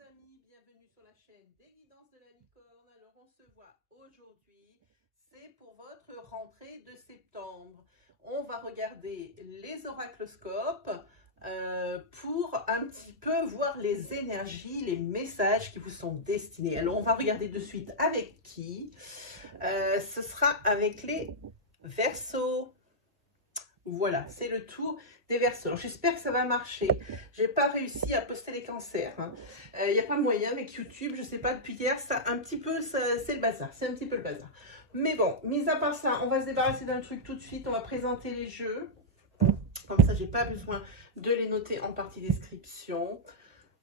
les amis, bienvenue sur la chaîne des guidances de la licorne. Alors on se voit aujourd'hui, c'est pour votre rentrée de septembre. On va regarder les oracloscopes pour un petit peu voir les énergies, les messages qui vous sont destinés. Alors on va regarder de suite avec qui. Ce sera avec les Verseaux. Voilà, c'est le tour des Verseaux. J'espère que ça va marcher. J'ai pas réussi à poster les cancers. Il n'y a pas moyen avec YouTube, je sais pas, depuis hier, ça un petit peu, c'est le bazar. C'est un petit peu le bazar. Mais bon, mis à part ça, on va se débarrasser d'un truc tout de suite. On va présenter les jeux. Comme ça, j'ai pas besoin de les noter en partie description.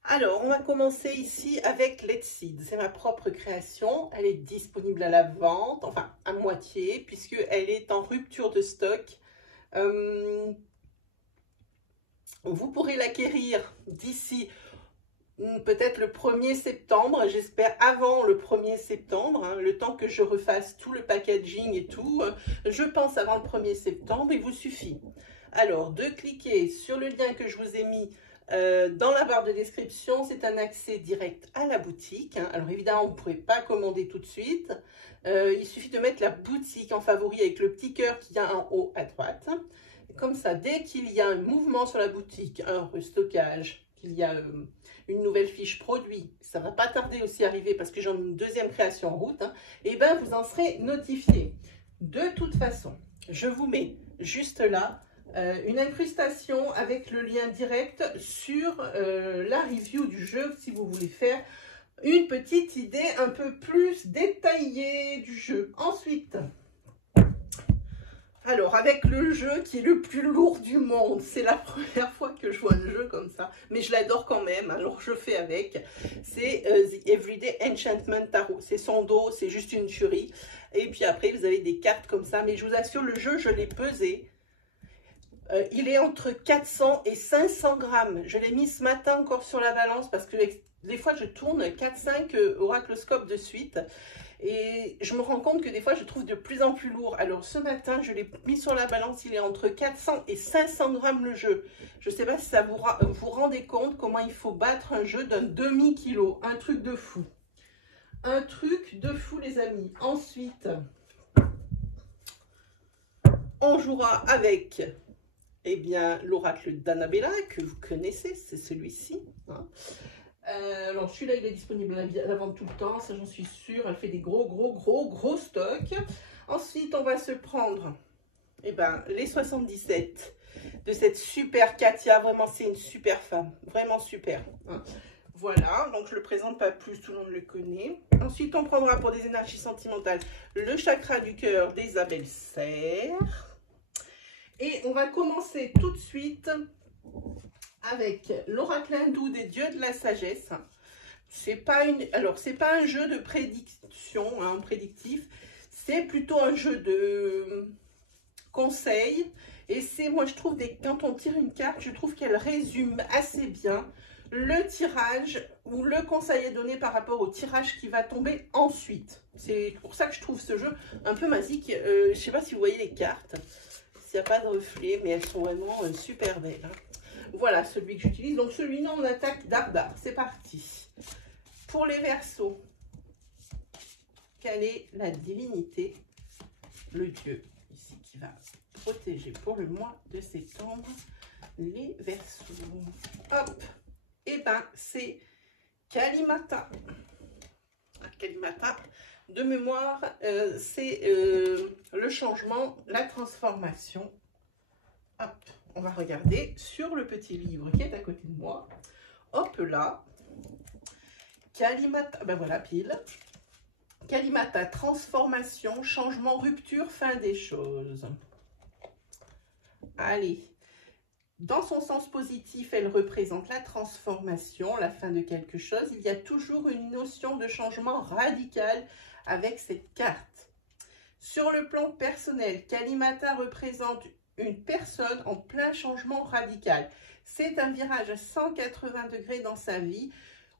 Alors, on va commencer ici avec Let's Seed. C'est ma propre création. Elle est disponible à la vente, enfin à moitié, puisqu'elle est en rupture de stock. Vous pourrez l'acquérir d'ici peut-être le 1er septembre, j'espère avant le 1er septembre, hein, le temps que je refasse tout le packaging et tout, je pense avant le 1er septembre, il vous suffit alors de cliquer sur le lien que je vous ai mis dans la barre de description. C'est un accès direct à la boutique, hein. Alors évidemment vous ne pourrez pas commander tout de suite, il suffit de mettre la boutique en favori avec le petit cœur qui a en haut à droite. Comme ça, dès qu'il y a un mouvement sur la boutique, un restockage, qu'il y a une nouvelle fiche produit, ça ne va pas tarder aussi à arriver parce que j'en ai une deuxième création en route, hein, et bien vous en serez notifié. De toute façon, je vous mets juste là une incrustation avec le lien direct sur la review du jeu si vous voulez faire une petite idée un peu plus détaillée du jeu. Ensuite, alors, avec le jeu qui est le plus lourd du monde, c'est la première fois que je vois un jeu comme ça, mais je l'adore quand même, alors je fais avec. C'est The Everyday Enchantment Tarot. C'est son dos, c'est juste une tuerie. Et puis après, vous avez des cartes comme ça, mais je vous assure, le jeu, je l'ai pesé. Il est entre 400 et 500 grammes. Je l'ai mis ce matin encore sur la balance parce que des fois, je tourne 4-5 oracloscopes de suite. Et je me rends compte que des fois, je trouve de plus en plus lourd. Alors, ce matin, je l'ai mis sur la balance. Il est entre 400 et 500 grammes le jeu. Je ne sais pas si ça vous rendez compte comment il faut battre un jeu d'un demi-kilo. Un truc de fou. Un truc de fou, les amis. Ensuite, on jouera avec l'oracle d'Annabella, que vous connaissez. C'est celui-ci, hein. Alors celui-là il est disponible à la vente tout le temps, ça j'en suis sûre. Elle fait des gros stocks. Ensuite on va se prendre les 77 de cette super Katia. Vraiment c'est une super femme, vraiment super, hein. Voilà, donc je le présente pas plus, tout le monde le connaît. Ensuite on prendra pour des énergies sentimentales le chakra du cœur d'Isabelle Serre. Et on va commencer tout de suite avec l'oracle hindou des dieux de la sagesse. C'est pas un jeu de prédiction, hein, prédictif. C'est plutôt un jeu de conseil. Et c'est, moi je trouve, quand on tire une carte, je trouve qu'elle résume assez bien le tirage ou le conseil à donner par rapport au tirage qui va tomber ensuite. C'est pour ça que je trouve ce jeu un peu magique. Je sais pas si vous voyez les cartes, s'il n'y a pas de reflet, mais elles sont vraiment super belles, hein. Voilà celui que j'utilise. Donc celui-là, on attaque d'Arda. C'est parti. Pour les Verseaux, quelle est la divinité, le dieu ici qui va protéger pour le mois de septembre les Verseaux? Hop. Et c'est Kalimata. Kalimata, de mémoire, c'est le changement, la transformation. Hop. On va regarder sur le petit livre qui est à côté de moi. Hop là. Kalimata, voilà, pile. Kalimata, transformation, changement, rupture, fin des choses. Allez. Dans son sens positif, elle représente la transformation, la fin de quelque chose. Il y a toujours une notion de changement radical avec cette carte. Sur le plan personnel, Kalimata représente une personne en plein changement radical. C'est un virage à 180 degrés dans sa vie.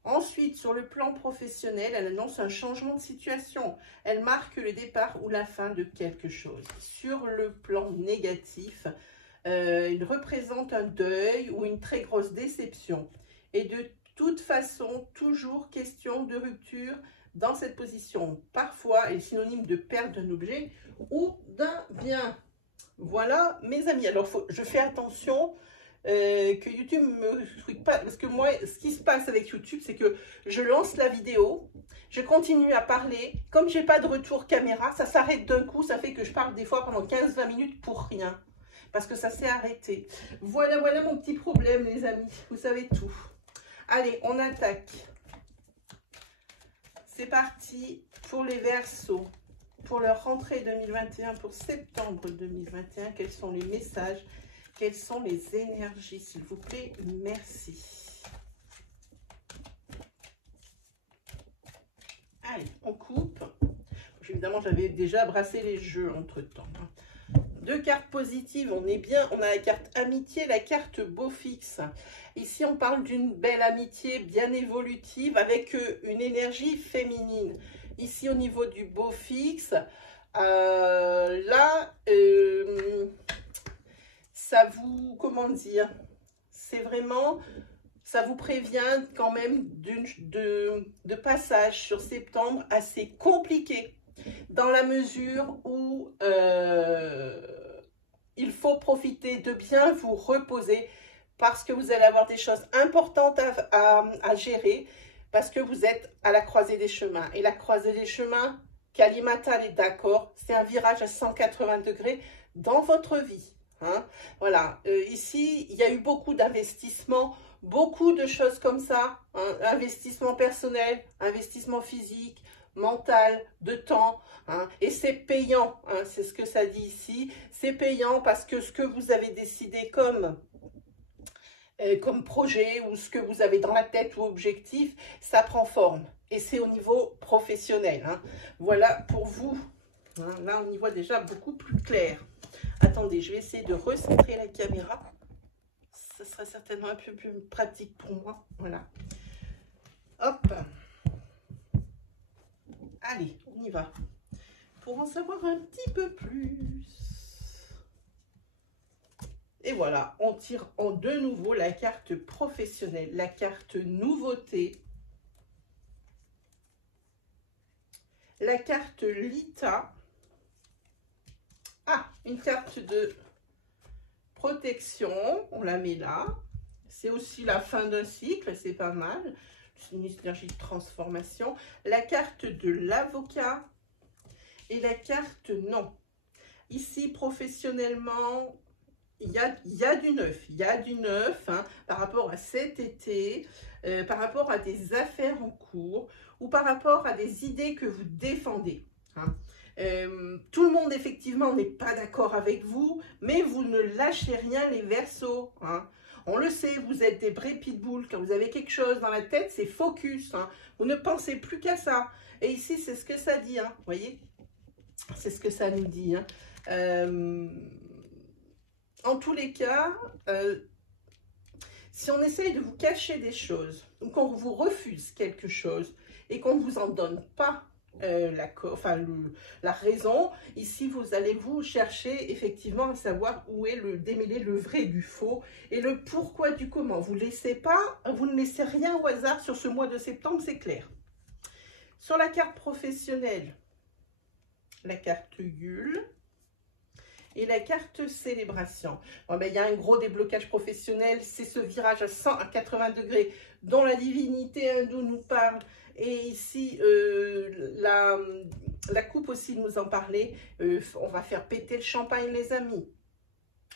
Ensuite, sur le plan professionnel, elle annonce un changement de situation. Elle marque le départ ou la fin de quelque chose. Sur le plan négatif, il représente un deuil ou une très grosse déception. Et de toute façon, toujours question de rupture dans cette position. Parfois, elle est synonyme de perte d'un objet ou d'un bien. Voilà, mes amis. Alors, je fais attention que YouTube me truque pas. Parce que moi, ce qui se passe avec YouTube, c'est que je lance la vidéo, je continue à parler. Comme j'ai pas de retour caméra, ça s'arrête d'un coup. Ça fait que je parle des fois pendant 15-20 minutes pour rien. Parce que ça s'est arrêté. Voilà, voilà mon petit problème, les amis. Vous savez tout. Allez, on attaque. C'est parti pour les Verseaux. Pour leur rentrée 2021, pour septembre 2021, quels sont les messages? Quelles sont les énergies, s'il vous plaît? Merci. Allez, on coupe. Évidemment, j'avais déjà brassé les jeux entre-temps. Deux cartes positives, on est bien. On a la carte amitié, la carte beau fixe. Ici, on parle d'une belle amitié bien évolutive avec une énergie féminine. Ici, au niveau du beau fixe, ça vous, comment dire, c'est vraiment, ça vous prévient quand même de passage sur septembre assez compliqué, dans la mesure où il faut profiter de bien vous reposer, parce que vous allez avoir des choses importantes à gérer, parce que vous êtes à la croisée des chemins. Et la croisée des chemins, Kalimatal est d'accord, c'est un virage à 180 degrés dans votre vie. Hein. Voilà, ici, il y a eu beaucoup d'investissements, beaucoup de choses comme ça, hein. Investissement personnel, investissement physique, mental, de temps, hein. Et c'est payant, hein, c'est ce que ça dit ici, c'est payant parce que ce que vous avez décidé comme projet ou ce que vous avez dans la tête ou objectif, ça prend forme. Et c'est au niveau professionnel. Hein. Voilà pour vous. Hein, là, on y voit déjà beaucoup plus clair. Attendez, je vais essayer de recentrer la caméra. Ça serait certainement un peu plus pratique pour moi. Voilà. Hop. Allez, on y va. Pour en savoir un petit peu plus. Et voilà, on tire de nouveau la carte professionnelle, la carte nouveauté, la carte Lita. Ah, une carte de protection, on la met là. C'est aussi la fin d'un cycle, c'est pas mal. C'est une énergie de transformation. La carte de l'avocat et la carte non. Ici, professionnellement, il y a du neuf, hein, par rapport à cet été, par rapport à des affaires en cours ou par rapport à des idées que vous défendez. Hein. Tout le monde, effectivement, n'est pas d'accord avec vous, mais vous ne lâchez rien, les Verseaux. Hein. On le sait, vous êtes des vrais pitbulls. Quand vous avez quelque chose dans la tête, c'est focus. Hein. Vous ne pensez plus qu'à ça. Et ici, c'est ce que ça dit. Hein. Vous voyez, c'est ce que ça nous dit. Hein. En tous les cas, si on essaye de vous cacher des choses, ou qu'on vous refuse quelque chose, et qu'on ne vous en donne pas la raison, ici vous allez vous chercher effectivement à savoir où est démêler le vrai du faux, et le pourquoi du comment. Vous ne laissez rien au hasard sur ce mois de septembre, c'est clair. Sur la carte professionnelle, la carte Yule, et la carte célébration. Bon, ben, il y a un gros déblocage professionnel, c'est ce virage à 180 degrés dont la divinité hindoue nous parle. Et ici, la coupe aussi nous en parlait. On va faire péter le champagne, les amis.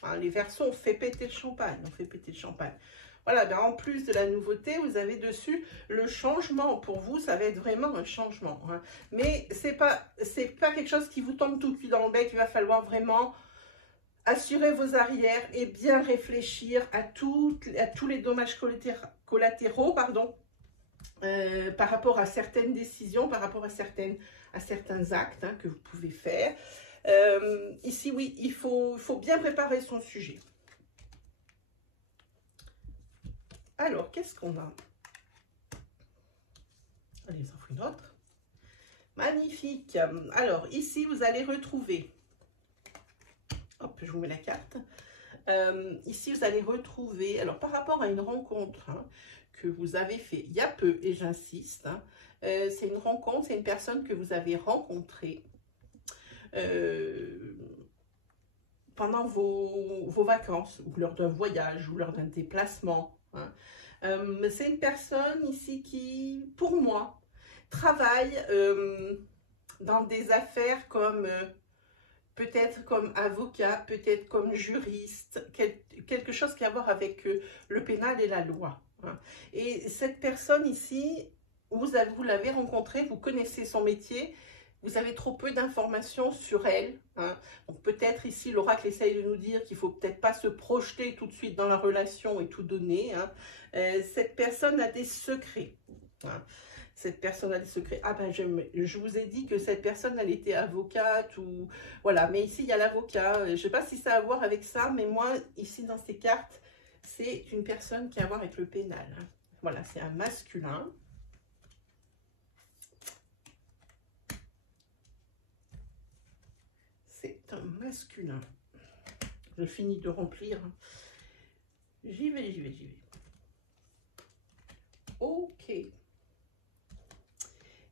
Hein, les Verseaux, on fait péter le champagne. On fait péter le champagne. Voilà, ben, en plus de la nouveauté, vous avez dessus le changement. Pour vous, ça va être vraiment un changement. Hein. Mais c'est pas quelque chose qui vous tombe tout de suite dans le bec. Il va falloir vraiment assurer vos arrières et bien réfléchir à tous les dommages collatéraux, pardon, par rapport à certaines décisions, par rapport à certains actes, hein, que vous pouvez faire. Ici, oui, il faut bien préparer son sujet. Alors, qu'est-ce qu'on a? Allez, ça en fait une autre. Magnifique. Alors, ici, vous allez retrouver... Hop, je vous mets la carte. Ici, vous allez retrouver... Alors, par rapport à une rencontre... Hein, que vous avez fait il y a peu, et j'insiste, hein, c'est une rencontre, c'est une personne que vous avez rencontrée pendant vos vacances, ou lors d'un voyage, ou lors d'un déplacement. Hein. C'est une personne ici qui, pour moi, travaille dans des affaires comme peut-être comme avocat, peut-être comme juriste, quelque chose qui a à voir avec le pénal et la loi. Hein. Et cette personne ici, vous l'avez rencontrée, vous connaissez son métier, vous avez trop peu d'informations sur elle. Hein. Donc peut-être ici, l'oracle essaye de nous dire qu'il ne faut peut-être pas se projeter tout de suite dans la relation et tout donner. Hein. Cette personne a des secrets. Hein. Cette personne a des secrets. Ah ben, je vous ai dit que cette personne, elle était avocate ou... Voilà, mais ici, il y a l'avocat. Je ne sais pas si ça a à voir avec ça, mais moi, ici, dans ces cartes, c'est une personne qui a à voir avec le pénal. Hein. Voilà, c'est un masculin. C'est un masculin. Je finis de remplir. J'y vais, j'y vais, j'y vais. Ok.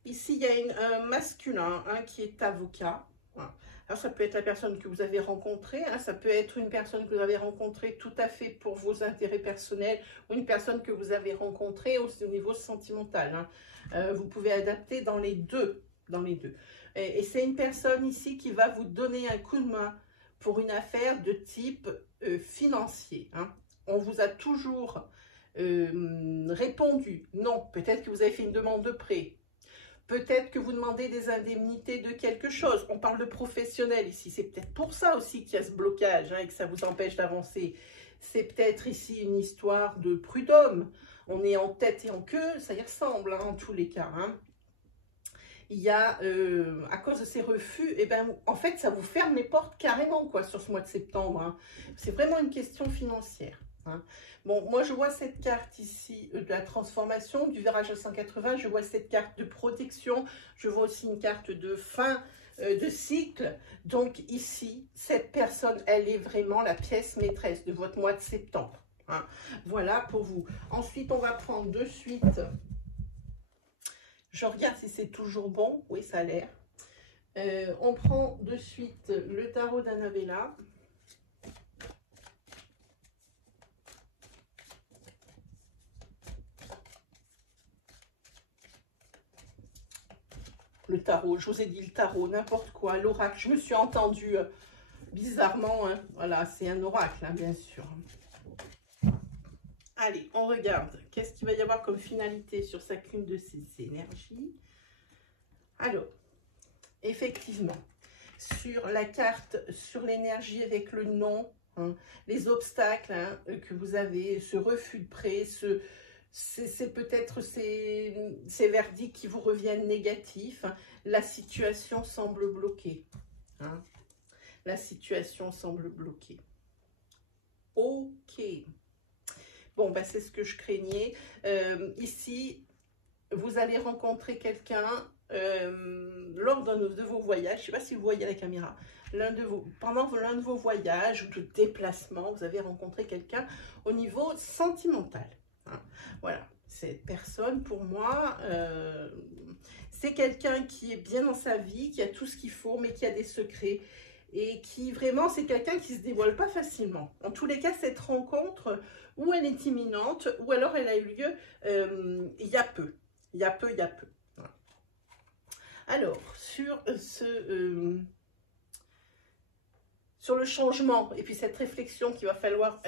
Ici, il y a un masculin qui est avocat. Voilà. Alors, ça peut être la personne que vous avez rencontrée. Hein, ça peut être une personne que vous avez rencontrée tout à fait pour vos intérêts personnels ou une personne que vous avez rencontrée au niveau sentimental. Hein. Vous pouvez adapter dans les deux. Et c'est une personne ici qui va vous donner un coup de main pour une affaire de type financier. Hein. On vous a toujours répondu non. Peut-être que vous avez fait une demande de prêt. Peut-être que vous demandez des indemnités de quelque chose. On parle de professionnel ici. C'est peut-être pour ça aussi qu'il y a ce blocage et que ça vous empêche d'avancer. C'est peut-être ici une histoire de prud'homme. On est en tête et en queue. Ça y ressemble en tous les cas. Hein. Il y a, à cause de ces refus, eh ben, en fait, ça vous ferme les portes carrément quoi, sur ce mois de septembre. Hein. C'est vraiment une question financière. Hein. Bon, moi je vois cette carte ici de la transformation, du virage à 180, je vois cette carte de protection, je vois aussi une carte de fin de cycle. Donc ici, cette personne, elle est vraiment la pièce maîtresse de votre mois de septembre. Hein. Voilà pour vous. Ensuite, on va prendre de suite, je regarde si c'est toujours bon, oui ça a l'air. On prend de suite le tarot d'Annabella. Le tarot, je vous ai dit le tarot, n'importe quoi, l'oracle, je me suis entendue bizarrement, hein. Voilà, c'est un oracle, hein, bien sûr. Allez, on regarde, qu'est-ce qu'il va y avoir comme finalité sur chacune de ces énergies. Alors, effectivement, sur la carte, sur l'énergie avec le non, hein, les obstacles hein, que vous avez, ce refus de prêt, c'est peut-être ces verdicts qui vous reviennent négatifs. Hein. La situation semble bloquée. Hein. La situation semble bloquée. Ok. Bon, ben, c'est ce que je craignais. Ici, vous allez rencontrer quelqu'un lors d'un de vos voyages. Je ne sais pas si vous voyez la caméra. Pendant l'un de vos voyages ou de déplacement, vous avez rencontré quelqu'un au niveau sentimental. Hein. Voilà, cette personne pour moi, c'est quelqu'un qui est bien dans sa vie, qui a tout ce qu'il faut, mais qui a des secrets et qui vraiment, c'est quelqu'un qui se dévoile pas facilement. En tous les cas, cette rencontre, ou elle est imminente, ou alors elle a eu lieu il y a peu. Il y a peu. Voilà. Alors, sur le changement, et puis cette réflexion qu'il va falloir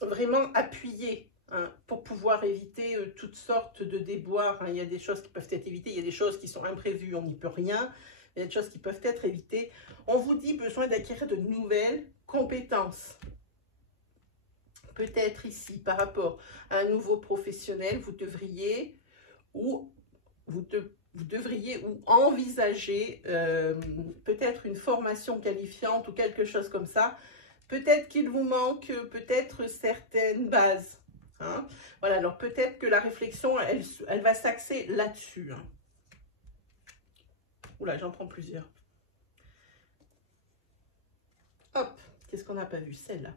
vraiment appuyer hein, pour pouvoir éviter toutes sortes de déboires. Hein. Il y a des choses qui peuvent être évitées, il y a des choses qui sont imprévues, on n'y peut rien. Il y a des choses qui peuvent être évitées. On vous dit besoin d'acquérir de nouvelles compétences. Peut-être ici, par rapport à un nouveau professionnel, vous devriez ou envisager peut-être une formation qualifiante ou quelque chose comme ça. Peut-être qu'il vous manque peut-être certaines bases. Hein. Voilà, alors peut-être que la réflexion, elle va s'axer là-dessus. Hein. Oula, j'en prends plusieurs. Hop, qu'est-ce qu'on n'a pas vu? Celle-là.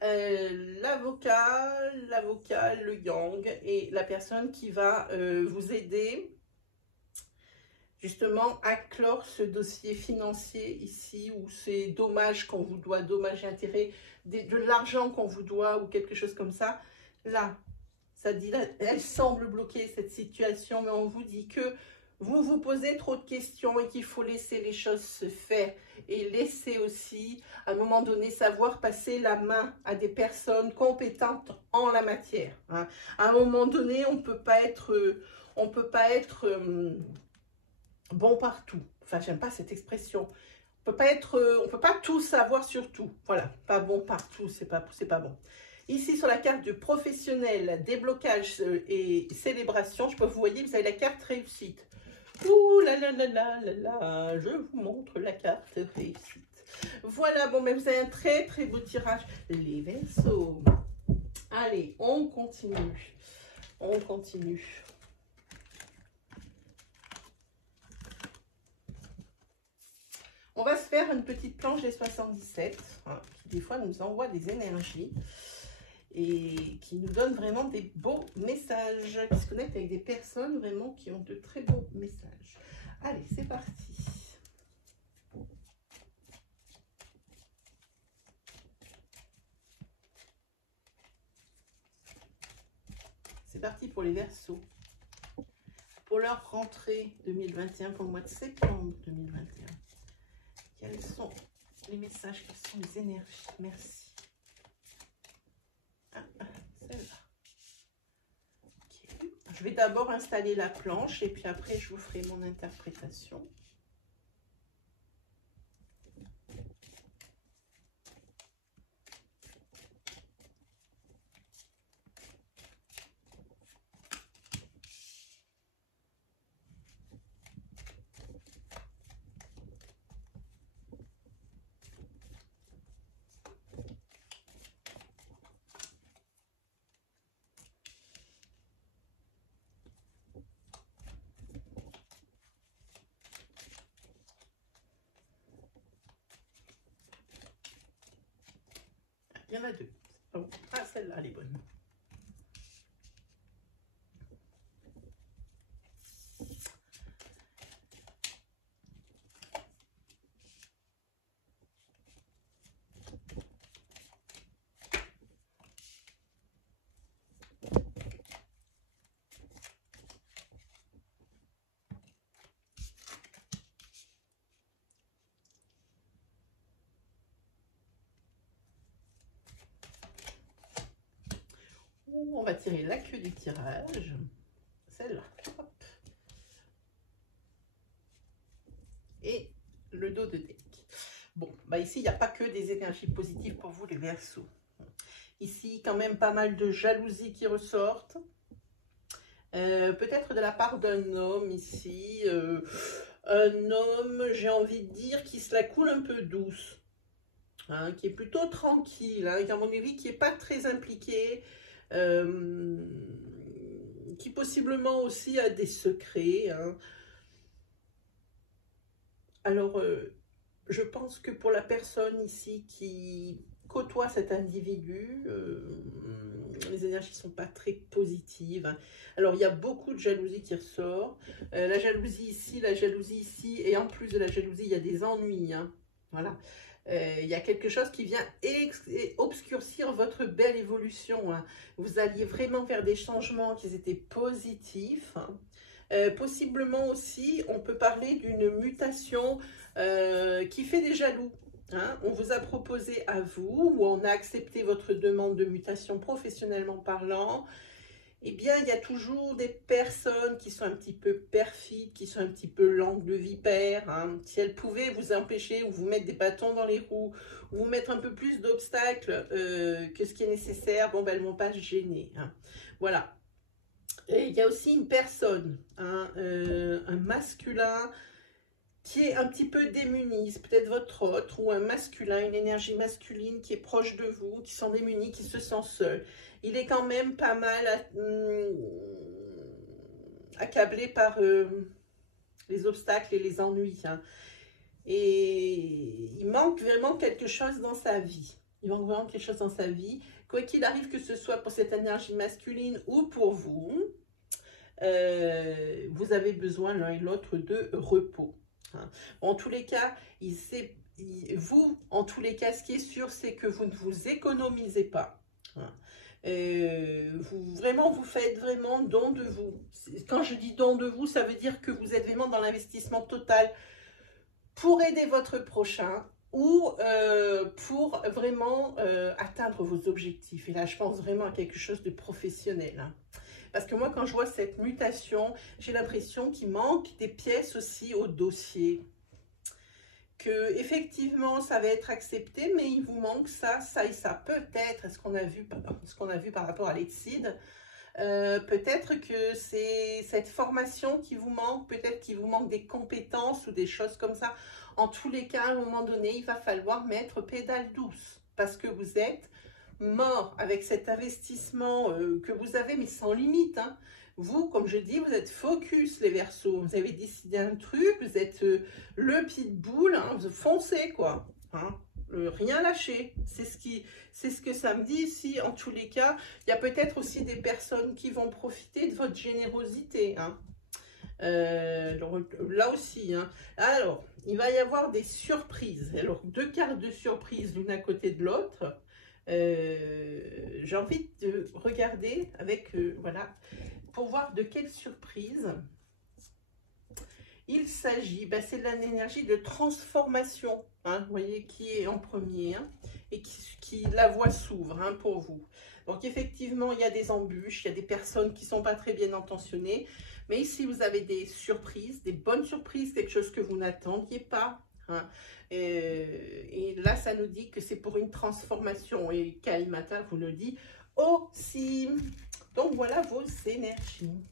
l'avocat, le yang et la personne qui va vous aider justement à clore ce dossier financier ici où c'est dommage qu'on vous doit, dommages et intérêts, de l'argent qu'on vous doit ou quelque chose comme ça. Là, ça dit, là, elle semble bloquer cette situation, mais on vous dit que vous vous posez trop de questions et qu'il faut laisser les choses se faire et laisser aussi, à un moment donné, savoir passer la main à des personnes compétentes en la matière. Hein. À un moment donné, on peut pas être bon partout. Enfin, j'aime pas cette expression. On peut pas tout savoir sur tout. Voilà, pas bon partout, c'est pas bon. Ici, sur la carte du professionnel, déblocage et célébration, je peux vous voyez, vous avez la carte réussite. Ouh là là là là là là, je vous montre la carte réussite. Voilà, bon, mais vous avez un très très beau tirage. Les Verseaux. Allez, on continue. On continue. On va se faire une petite planche des 77, hein, qui des fois nous envoie des énergies et qui nous donne vraiment des beaux messages, qui se connectent avec des personnes vraiment qui ont de très beaux messages. Allez, c'est parti. C'est parti pour les Verseaux. Pour leur rentrée 2021, pour le mois de septembre 2021. Quels sont les messages, quelles sont les énergies? Merci. Ah, celle-là. Okay. Je vais d'abord installer la planche et puis après je vous ferai mon interprétation. Il y en a deux. Ah, celle-là, elle est bonne. On va tirer la queue du tirage, celle-là, et le dos de deck. Bon, bah ici, il n'y a pas que des énergies positives pour vous, les Verseaux. Ici, quand même, pas mal de jalousie qui ressortent. Peut-être de la part d'un homme ici. Un homme, j'ai envie de dire, qui se la coule un peu douce. Hein, qui est plutôt tranquille, hein, à mon avis, qui n'est pas très impliqué. Qui possiblement aussi a des secrets. Hein. Alors, je pense que pour la personne ici qui côtoie cet individu, les énergies ne sont pas très positives. Hein. Alors, il y a beaucoup de jalousie qui ressort. La jalousie ici, et en plus de la jalousie, il y a des ennuis. Hein. Voilà. Il y a quelque chose qui vient obscurcir votre belle évolution. Hein. Vous alliez vraiment vers des changements qui étaient positifs. Hein. Possiblement aussi, on peut parler d'une mutation qui fait des jaloux. Hein. On vous a proposé à vous, ou on a accepté votre demande de mutation professionnellement parlant. Eh bien, il y a toujours des personnes qui sont un petit peu perfides, qui sont un petit peu langues de vipère. Hein. Si elles pouvaient vous empêcher ou vous mettre des bâtons dans les roues, ou vous mettre un peu plus d'obstacles que ce qui est nécessaire, bon, ben, elles ne vont pas se gêner. Hein. Voilà. Et il y a aussi une personne, hein, un masculin qui est un petit peu démuni, c'est peut-être votre autre, ou un masculin, une énergie masculine qui est proche de vous, qui sont démunis, qui se sent seul. Il est quand même pas mal accablé par les obstacles et les ennuis. Hein. Et il manque vraiment quelque chose dans sa vie. Il manque vraiment quelque chose dans sa vie. Quoi qu'il arrive, que ce soit pour cette énergie masculine ou pour vous, vous avez besoin l'un et l'autre de repos. Hein. En tous les cas, vous, en tous les cas, ce qui est sûr, c'est que vous ne vous économisez pas. Hein. Vous faites vraiment don de vous. Quand je dis don de vous, ça veut dire que vous êtes vraiment dans l'investissement total pour aider votre prochain ou pour vraiment atteindre vos objectifs. Et là, je pense vraiment à quelque chose de professionnel. Hein. Parce que moi, quand je vois cette mutation, j'ai l'impression qu'il manque des pièces aussi au dossier. Que effectivement, ça va être accepté, mais il vous manque ça, ça et ça. Peut-être, ce qu'on a vu par rapport à l'Exide, peut-être que c'est cette formation qui vous manque, peut-être qu'il vous manque des compétences ou des choses comme ça. En tous les cas, à un moment donné, il va falloir mettre pédale douce parce que vous êtes mort avec cet investissement que vous avez, mais sans limite. Hein. Vous, comme je dis, vous êtes focus, les Verseaux. Vous avez décidé un truc, vous êtes le pitbull, hein, vous foncez, quoi. Hein. Rien lâcher. C'est ce que ça me dit ici. En tous les cas, il y a peut-être aussi des personnes qui vont profiter de votre générosité. Hein. Là aussi. Hein. Alors, il va y avoir des surprises. Alors, 2 cartes de surprise l'une à côté de l'autre. J'ai envie de regarder avec, voilà, pour voir de quelle surprise il s'agit. Ben, c'est de l'énergie de transformation, hein, vous voyez, qui est en premier, hein, et qui la voie s'ouvre, hein, pour vous. Donc effectivement, il y a des embûches, il y a des personnes qui ne sont pas très bien intentionnées, mais ici vous avez des surprises, des bonnes surprises, quelque chose que vous n'attendiez pas. Hein. Et là, ça nous dit que c'est pour une transformation. Et Kalimata vous le dit aussi. Donc, voilà vos énergies.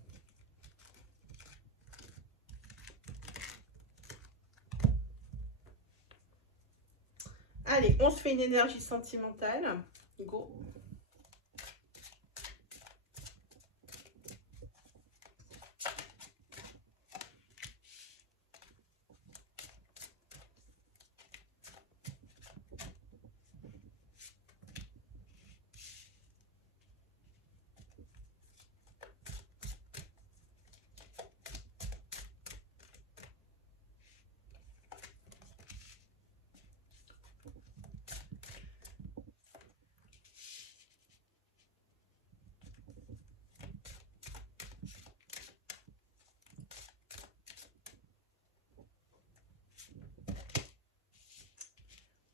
Allez, on se fait une énergie sentimentale. Go.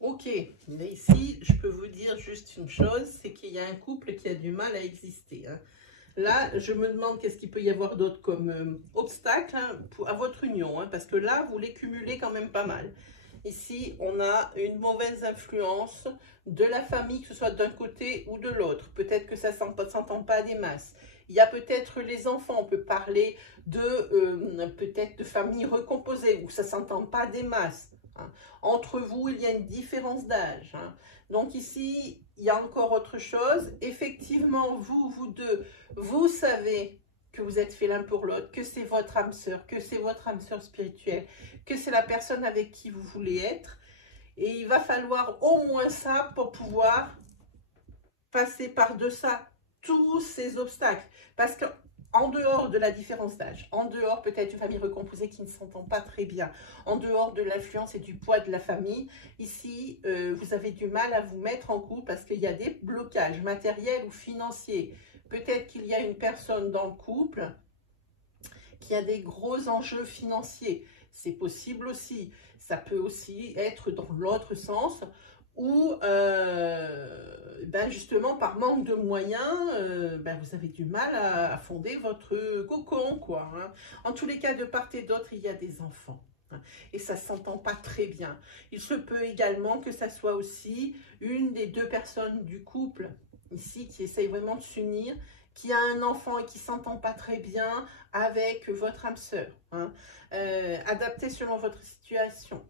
Ok, mais ici, je peux vous dire juste une chose, c'est qu'il y a un couple qui a du mal à exister. Hein. Là, je me demande qu'est-ce qu'il peut y avoir d'autre comme obstacle, hein, à votre union, hein, parce que là, vous les cumulez quand même pas mal. Ici, on a une mauvaise influence de la famille, que ce soit d'un côté ou de l'autre. Peut-être que ça ne s'entend pas des masses. Il y a peut-être les enfants, on peut parler de peut-être de familles recomposées, où ça ne s'entend pas des masses. Hein. Entre vous, il y a une différence d'âge. Hein. Donc ici, il y a encore autre chose. Effectivement, vous deux, vous savez que vous êtes fait l'un pour l'autre, que c'est votre âme sœur, que c'est votre âme sœur spirituelle, que c'est la personne avec qui vous voulez être. Et il va falloir au moins ça pour pouvoir passer par-dessus tous ces obstacles. Parce que en dehors de la différence d'âge, en dehors peut-être d'une famille recomposée qui ne s'entend pas très bien, en dehors de l'influence et du poids de la famille, ici, vous avez du mal à vous mettre en couple parce qu'il y a des blocages matériels ou financiers. Peut-être qu'il y a une personne dans le couple qui a des gros enjeux financiers. C'est possible aussi. Ça peut aussi être dans l'autre sens où ben justement par manque de moyens, ben vous avez du mal à fonder votre cocon, quoi. Hein. En tous les cas, de part et d'autre, il y a des enfants. Hein, et ça ne s'entend pas très bien. Il se peut également que ça soit aussi une des deux personnes du couple, ici, qui essaye vraiment de s'unir, qui a un enfant et qui ne s'entend pas très bien avec votre âme sœur. Hein. Adapté selon votre situation.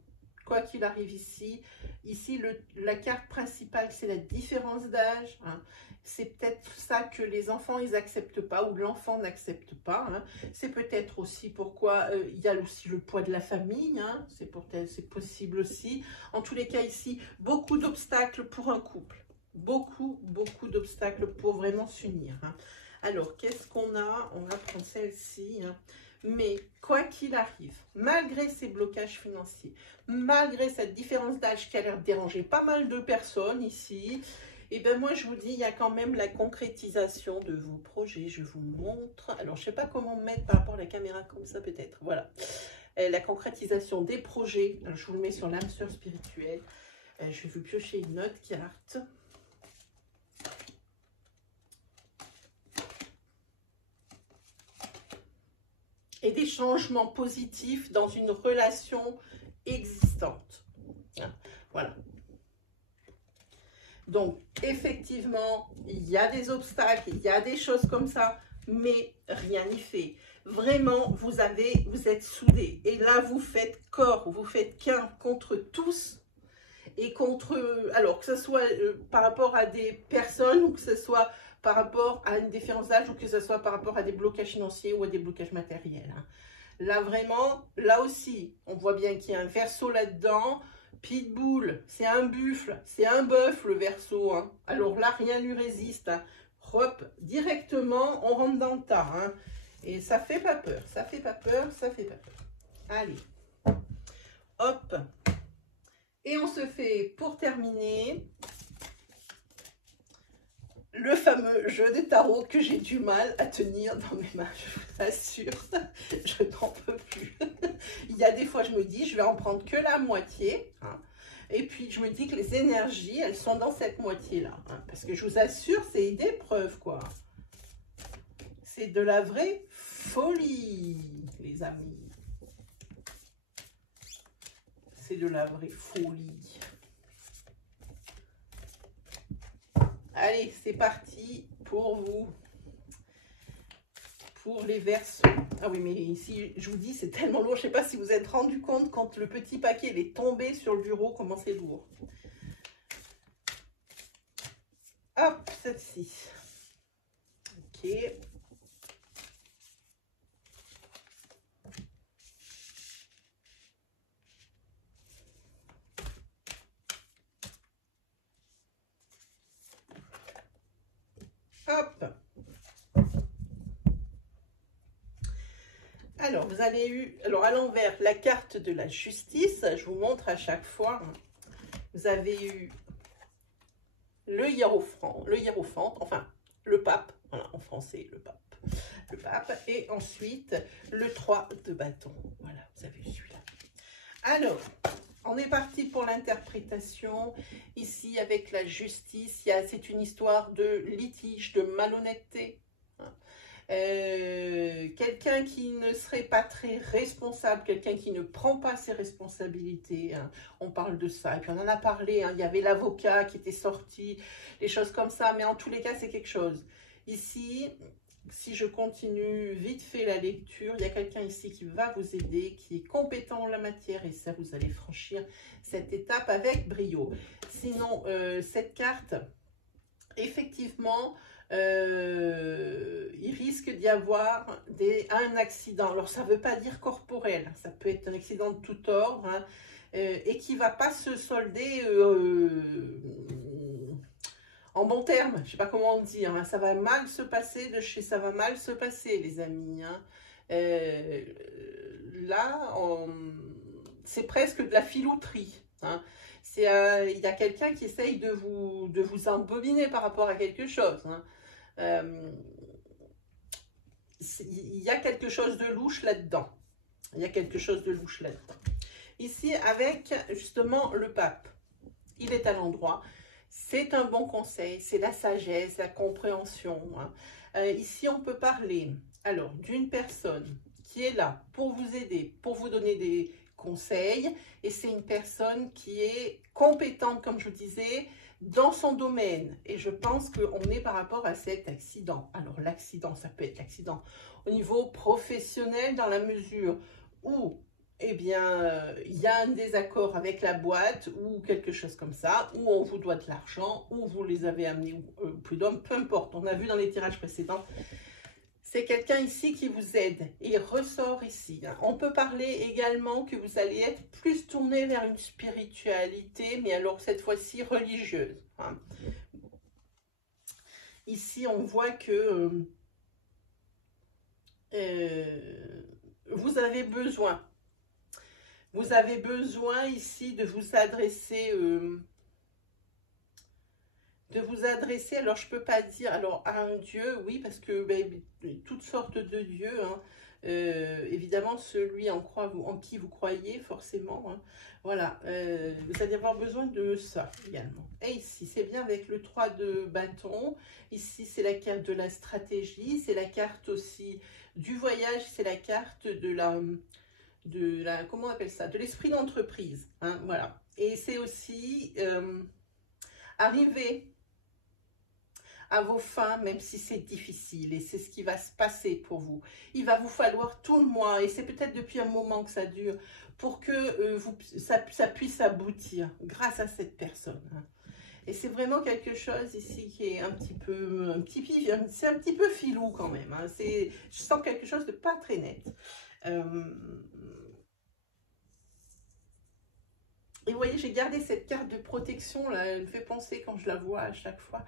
quoi qu'il arrive ici. Ici, la carte principale, c'est la différence d'âge. Hein. C'est peut-être ça que les enfants, ils n'acceptent pas ou l'enfant n'accepte pas. Hein. C'est peut-être aussi pourquoi il y a aussi le poids de la famille. Hein. C'est possible aussi. En tous les cas, ici, beaucoup d'obstacles pour un couple. Beaucoup d'obstacles pour vraiment s'unir. Hein. Alors, qu'est-ce qu'on a? On va prendre celle-ci. Hein. Mais quoi qu'il arrive, malgré ces blocages financiers, malgré cette différence d'âge qui a l'air de déranger pas mal de personnes ici, et bien moi je vous dis, il y a quand même la concrétisation de vos projets. Je vous montre. Alors je ne sais pas comment mettre par rapport à la caméra comme ça peut-être. Voilà. La concrétisation des projets. Alors, je vous le mets sur l'âme sœur spirituelle. Je vais vous piocher une autre carte. Et des changements positifs dans une relation existante. Voilà. Donc, effectivement, il y a des obstacles, il y a des choses comme ça, mais rien n'y fait. Vraiment, vous êtes soudés. Et là, vous faites corps, vous faites qu'un contre tous. Et contre, alors que ce soit par rapport à des personnes ou que ce soit par rapport à une différence d'âge ou que ce soit par rapport à des blocages financiers ou à des blocages matériels. Hein. Là, vraiment, là aussi, on voit bien qu'il y a un verseau là-dedans. Pitbull, c'est un buffle, c'est un bœuf le verseau. Hein. Alors là, rien ne lui résiste. Hein. Hop, directement, on rentre dans le tas. Hein. Et ça fait pas peur, ça fait pas peur, ça fait pas peur. Allez, hop. Et on se fait, pour terminer, le fameux jeu de tarot que j'ai du mal à tenir dans mes mains, je vous assure. Je n'en peux plus. Il y a des fois, je me dis, je vais en prendre que la moitié. Hein, et puis, je me dis que les énergies, elles sont dans cette moitié-là. Hein, parce que je vous assure, c'est une épreuve, quoi. C'est de la vraie folie, les amis. C'est de la vraie folie. Allez, c'est parti pour vous. Pour les verseaux. Ah oui, mais ici, je vous dis, c'est tellement lourd. Je ne sais pas si vous êtes rendu compte quand le petit paquet il est tombé sur le bureau, comment c'est lourd. Hop, celle-ci. Ok. Hop. Alors, vous avez eu, alors à l'envers, la carte de la justice. Je vous montre à chaque fois. Vous avez eu le hiérophante, enfin, le pape, voilà, en français, le pape, et ensuite, le 3 de bâton. Voilà, vous avez eu celui-là. Alors, on est parti pour l'interprétation. Ici, avec la justice, c'est une histoire de litige, de malhonnêteté. Hein. Quelqu'un qui ne serait pas très responsable, quelqu'un qui ne prend pas ses responsabilités. Hein. On parle de ça. Et puis, on en a parlé. Hein. Il y avait l'avocat qui était sorti, des choses comme ça. Mais en tous les cas, c'est quelque chose. Ici, si je continue vite fait la lecture, il y a quelqu'un ici qui va vous aider, qui est compétent en la matière et ça, vous allez franchir cette étape avec brio. Sinon, cette carte, effectivement, il risque d'y avoir un accident. Alors, ça ne veut pas dire corporel, ça peut être un accident de tout ordre, hein, et qui ne va pas se solder en bon terme, je ne sais pas comment dire, hein. Ça va mal se passer ça va mal se passer, les amis. Hein. Là, c'est presque de la filouterie. Hein. Il y a quelqu'un qui essaye de vous embobiner par rapport à quelque chose. Hein. Il y a quelque chose de louche là-dedans. Il y a quelque chose de louche là-dedans. Ici, avec justement le pape, il est à l'endroit. C'est un bon conseil, c'est la sagesse, la compréhension. Hein. Ici, on peut parler alors d'une personne qui est là pour vous aider, pour vous donner des conseils. Et c'est une personne qui est compétente, comme je vous disais, dans son domaine. Et je pense qu'on est par rapport à cet accident. Alors, l'accident, ça peut être l'accident au niveau professionnel dans la mesure où eh bien, il y a un désaccord avec la boîte ou quelque chose comme ça, ou on vous doit de l'argent, ou vous les avez amenés au prud'homme, peu importe. On a vu dans les tirages précédents, c'est quelqu'un ici qui vous aide et il ressort ici. On peut parler également que vous allez être plus tourné vers une spiritualité, mais alors cette fois-ci religieuse. Ici, on voit que vous avez besoin ici de vous adresser, alors je peux pas dire, alors à un Dieu, oui, parce que ben, toutes sortes de dieux, hein, évidemment celui en qui vous croyez forcément, hein, voilà, vous allez avoir besoin de ça également. Et ici, c'est bien avec le 3 de bâton, ici c'est la carte de la stratégie, c'est la carte aussi du voyage, c'est la carte de la comment on appelle ça, de l'esprit d'entreprise, hein, voilà. Et c'est aussi arriver à vos fins, même si c'est difficile, et c'est ce qui va se passer pour vous. Il va vous falloir tout le mois, et c'est peut-être depuis un moment que ça dure, pour que ça puisse aboutir grâce à cette personne. Et c'est vraiment quelque chose ici qui est c'est un petit peu filou quand même. Hein. Je sens quelque chose de pas très net. Et vous voyez, j'ai gardé cette carte de protection, là, elle me fait penser quand je la vois à chaque fois.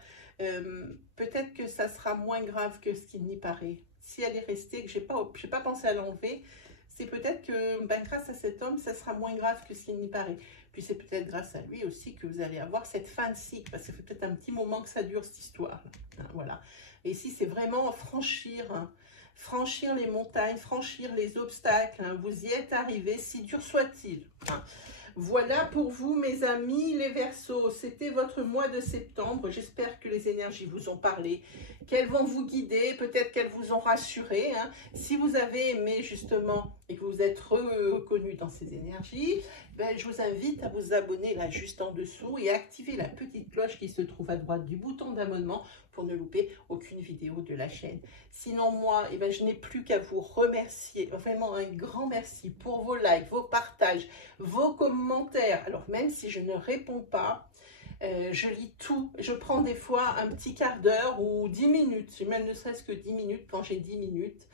Peut-être que ça sera moins grave que ce qu'il n'y paraît. Si elle est restée, que je n'ai pas pensé à l'enlever, c'est peut-être que ben, grâce à cet homme, ça sera moins grave que ce qu'il n'y paraît. Puis c'est peut-être grâce à lui aussi que vous allez avoir cette fin de cycle, parce que ça fait peut-être un petit moment que ça dure cette histoire. Hein, voilà. Et ici, c'est vraiment franchir, hein, franchir les montagnes, franchir les obstacles. Hein, vous y êtes arrivé, si dur soit-il. Hein. Voilà pour vous, mes amis, les Verseaux. C'était votre mois de septembre. J'espère que les énergies vous ont parlé, qu'elles vont vous guider, peut-être qu'elles vous ont rassuré. Hein. Si vous avez aimé, justement, et que vous êtes reconnu dans ces énergies, ben, je vous invite à vous abonner là, juste en dessous, et à activer la petite cloche qui se trouve à droite du bouton d'abonnement pour ne louper aucune vidéo de la chaîne. Sinon, moi, eh ben, je n'ai plus qu'à vous remercier, vraiment un grand merci pour vos likes, vos partages, vos commentaires. Alors, même si je ne réponds pas, je lis tout. Je prends des fois un petit quart d'heure ou 10 minutes, même ne serait-ce que 10 minutes quand j'ai 10 minutes.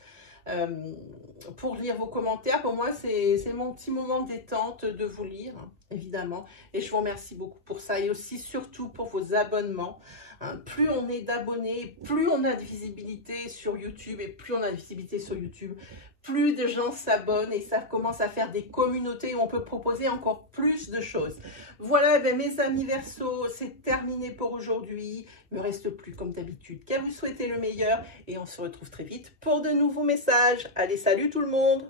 Pour lire vos commentaires. Pour moi, c'est mon petit moment de détente de vous lire, évidemment. Et je vous remercie beaucoup pour ça. Et aussi, surtout, pour vos abonnements. Hein, plus on est d'abonnés, plus on a de visibilité sur YouTube. Et plus on a de visibilité sur YouTube, plus de gens s'abonnent. Et ça commence à faire des communautés où on peut proposer encore plus de choses. Voilà, ben, mes amis Verseaux, c'est terminé pour aujourd'hui. Il ne me reste plus, comme d'habitude, qu'à vous souhaiter le meilleur. Et on se retrouve très vite pour de nouveaux messages. Allez, salut tout le monde!